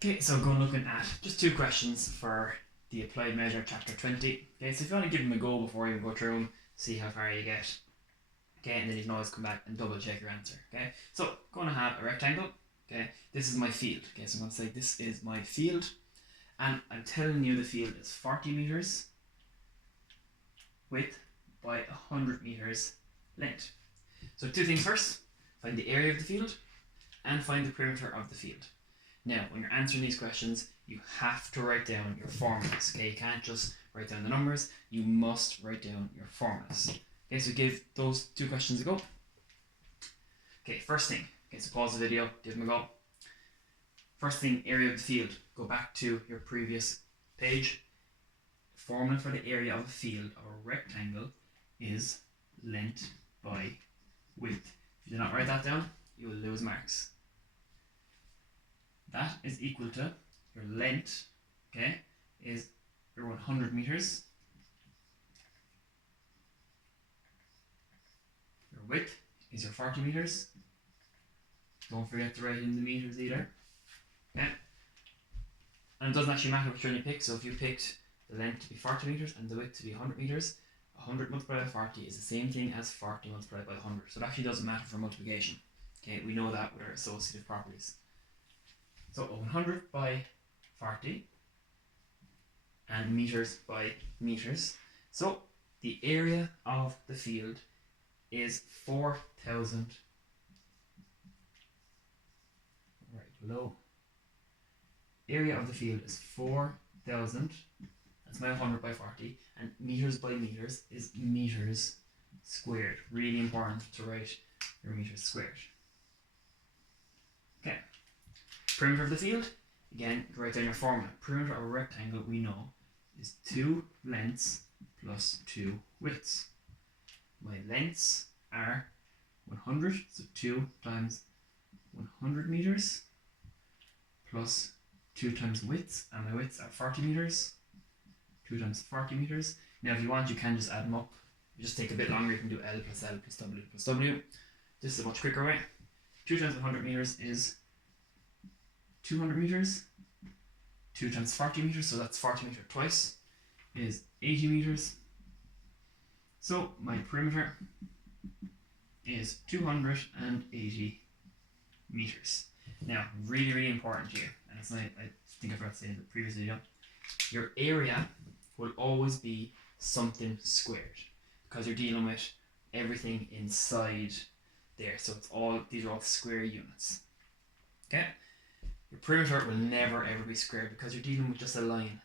Okay, so go looking at just 2 questions for the Applied Measure Chapter 20. Okay, so if you want to give them a go before you go through them, see how far you get. Okay, and then you can always come back and double check your answer. Okay, so going to have a rectangle. Okay, this is my field. Okay, so I'm going to say this is my field, and I'm telling you the field is 40 meters width by 100 meters length. So 2 things first: find the area of the field and find the perimeter of the field. Now, when you're answering these questions, you have to write down your formulas. Okay, you can't just write down the numbers. You must write down your formulas. Okay, so give those 2 questions a go. Okay, first thing. Okay, so pause the video, give them a go. First thing, area of the field. Go back to your previous page. Formula for the area of a field or a rectangle is length by width. If you do not write that down, you will lose marks. That is equal to your length, okay, is your 100 meters. Your width is your 40 meters. Don't forget to write in the meters either. Okay. And it doesn't actually matter which one you pick. So if you picked the length to be 40 meters and the width to be 100 meters, 100 multiplied by 40 is the same thing as 40 multiplied by 100. So it actually doesn't matter for multiplication. Okay, we know that with our associative properties. So 100 by 40 and meters by meters. So the area of the field is 4,000. Right below. Area of the field is 4,000. That's my 100 by 40. And meters by meters is meters squared. Really important to write your meters squared. Okay. Perimeter of the field, again, you write down your formula. Perimeter of a rectangle, we know, is 2 lengths plus 2 widths. My lengths are 100, so 2 times 100 meters plus 2 times widths, and my widths are 40 meters. 2 times 40 meters. Now, if you want, you can just add them up. You just take a bit longer, you can do L plus W plus W. This is a much quicker way. 2 times 100 meters is 200 meters. 2 times 40 meters, so that's 40 meters twice, is 80 meters. So my perimeter is 280 meters. Now, really, really important here, and it's like, I think I forgot to say in the previous video, your area will always be something squared because you're dealing with everything inside there. So it's all, these are all square units. Okay? Your perimeter will never ever be squared because you're dealing with just a line.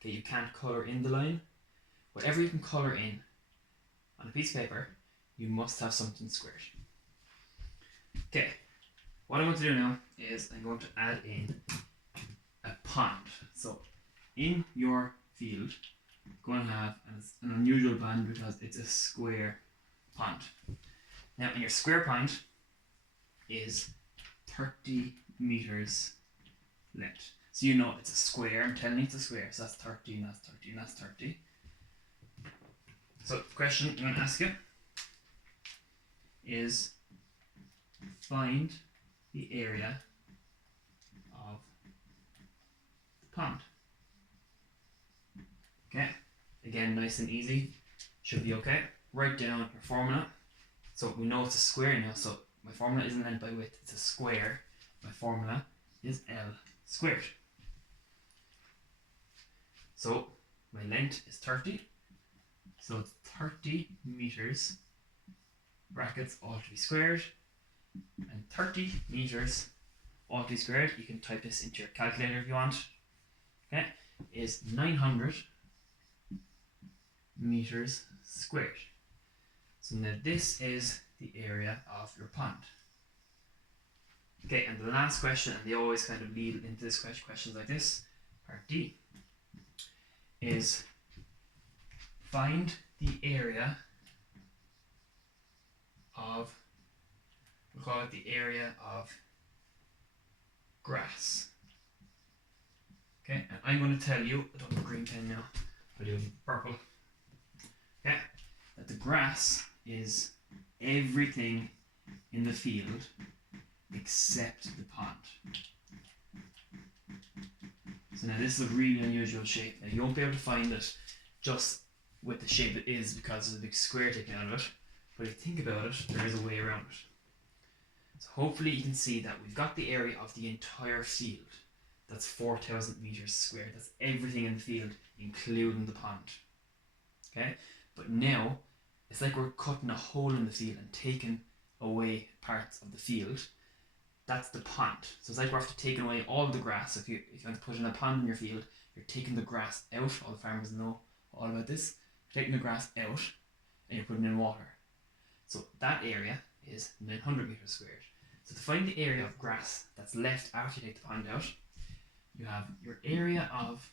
Okay, you can't colour in the line. Whatever you can colour in on a piece of paper, you must have something squared. Okay, what I'm going to do now is I'm going to add in a pond. So in your field, you're going to have an unusual pond because it's a square pond. Now, in your square pond is 30 meters length. So you know it's a square. I'm telling you it's a square. So that's 30, and that's 30, and that's 30. So the question I'm going to ask you is find the area of the pond. Okay, again, nice and easy. Should be okay. Write down your formula. So we know it's a square now. So my formula isn't length by width, it's a square. My formula is L squared. So my length is 30. So it's 30 meters, brackets all to be squared, and 30 meters all to be squared, you can type this into your calculator if you want, okay, is 900 meters squared. So now this is the area of your pond. Okay, and the last question, and they always kind of lead into this questions like this, part D, is find the area of, we'll call it the area of grass. Okay, and I'm going to tell you, I don't have a green pen now, I'll do purple. Okay, that the grass is everything in the field except the pond. So now this is a really unusual shape. Now you won't be able to find it just with the shape it is because there's a big square taken out of it. But if you think about it, there is a way around it. So hopefully you can see that we've got the area of the entire field. That's 4,000 meters squared. That's everything in the field, including the pond. Okay? But now, it's like we're cutting a hole in the field and taking away parts of the field. That's the pond. So it's like we're after taking away all the grass. If you want to put in a pond in your field, you're taking the grass out. All the farmers know all about this. You're taking the grass out and you're putting in water. So that area is 900 meters squared. So to find the area of grass that's left after you take the pond out, you have your area of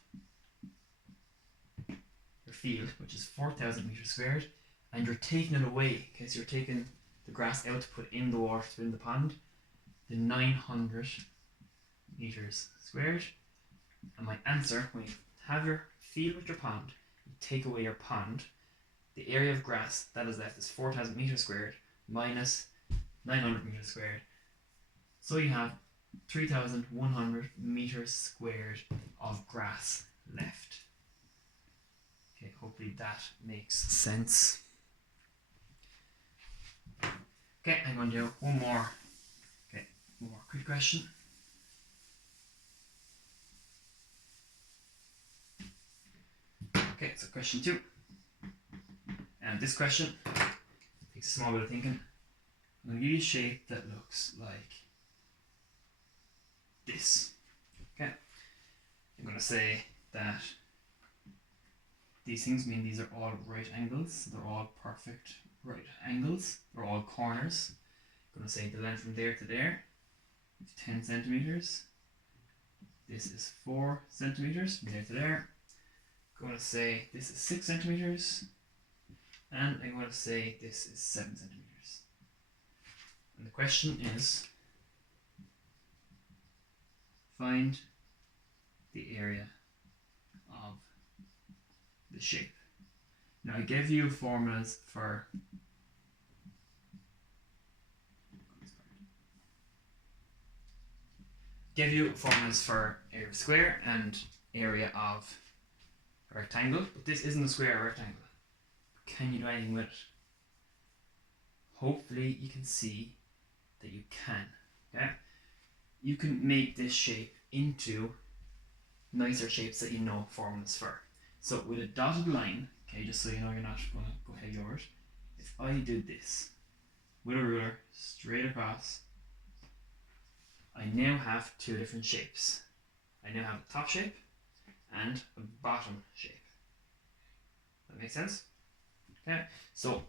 your field, which is 4,000 meters squared, and you're taking it away. Okay, so you're taking the grass out to put in the water to put in the pond, the 900 meters squared. And my answer, when you have your field with your pond, you take away your pond, the area of grass that is left is 4,000 meters squared minus 900 meters squared. So you have 3,100 meters squared of grass left. Okay, hopefully that makes sense. Okay, I'm going to do one more quick question. Okay, so question 2. And this question takes a small bit of thinking. I'm going to give you a shape that looks like this. Okay, I'm going to say that these things mean these are all right angles. They're all perfect right angles. They're all corners. I'm going to say the length from there to there is 10 centimeters. This is 4 centimeters from there to there. I'm going to say this is 6 centimeters. And I'm going to say this is 7 centimeters. And the question is, find the area of the shape. Now I gave you formulas for area of square and area of a rectangle, but this isn't a square or rectangle. Can you do anything with it? Hopefully you can see that you can. Okay? You can make this shape into nicer shapes that you know formulas for. So with a dotted line, okay, just so you know you're not going to go heavy over it, if I did this with a ruler straight across, I now have 2 different shapes. I now have a top shape and a bottom shape. That makes sense? Okay, so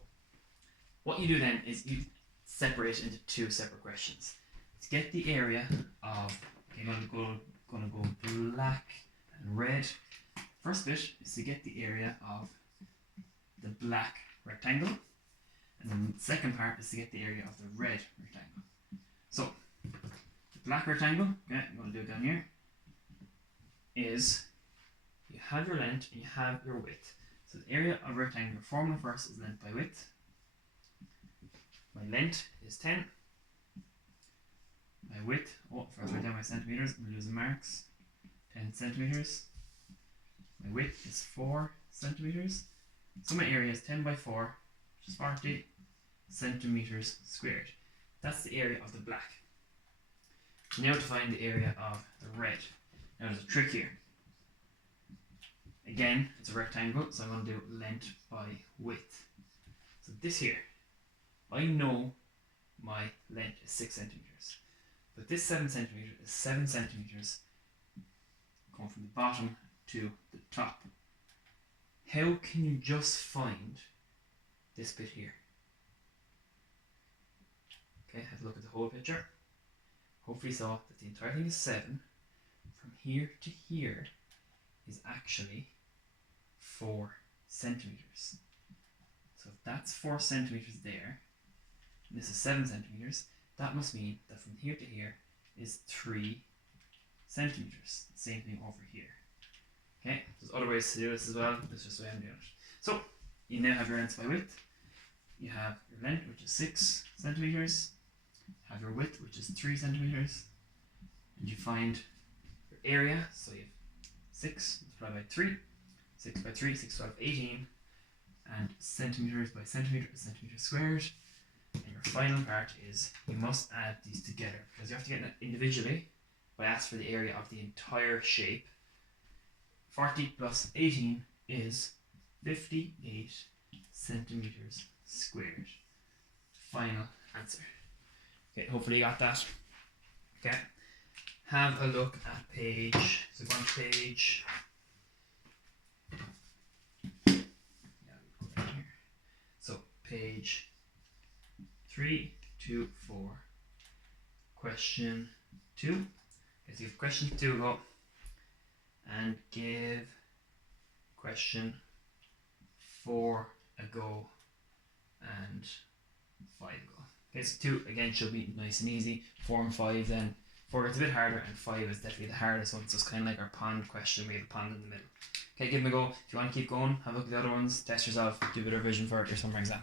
what you do then is you separate it into 2 separate questions. To get the area of, okay, I'm going to go black and red. First bit is to get the area of the black rectangle, and then the second part is to get the area of the red rectangle. So the black rectangle, okay, I'm going to do it down here, is you have your length and you have your width. So the area of a rectangle, formula first is length by width. My length is 10. My width, if I write down my centimeters, I'm losing marks. 10 centimeters. My width is 4 centimeters. So my area is 10 by 4, which is 40 centimeters squared. That's the area of the black. Now to find the area of the red. Now there's a trick here. Again, it's a rectangle, so I'm going to do length by width. So this here, I know my length is 6 centimeters. But this 7 centimeters is 7 centimeters going from the bottom to the top. How can you just find this bit here? Okay, have a look at the whole picture. Hopefully you saw that the entire thing is 7. From here to here is actually 4 centimeters. So if that's 4 centimeters there, and this is 7 centimeters, that must mean that from here to here is 3 centimeters. Same thing over here. Okay, there's other ways to do this as well. This is just the way I'm doing it. So you now have your length by width. You have your length, which is 6 centimeters. Have your width, which is 3 centimeters. And you find your area. So you have 6 multiplied by 3, 6 by 3, 6, 12, 18, and centimetres by centimetre is centimetre squared. And your final part is you must add these together because you have to get it individually, but I asked for the area of the entire shape. 40 plus 18 is 58 centimetres squared. Final answer. Okay, hopefully you got that. Okay, have a look at page, so go on to page, so page 324, question 2. Okay, so you have question 2 go, and give question 4 a go, and 5 a go. Okay, so 2 again should be nice and easy. 4 and 5 then. 4 gets a bit harder, and 5 is definitely the hardest one, so it's kind of like our pond question. We have a pond in the middle. Okay, give them a go. If you want to keep going, have a look at the other ones, test yourself, do a bit of revision for your summer exam.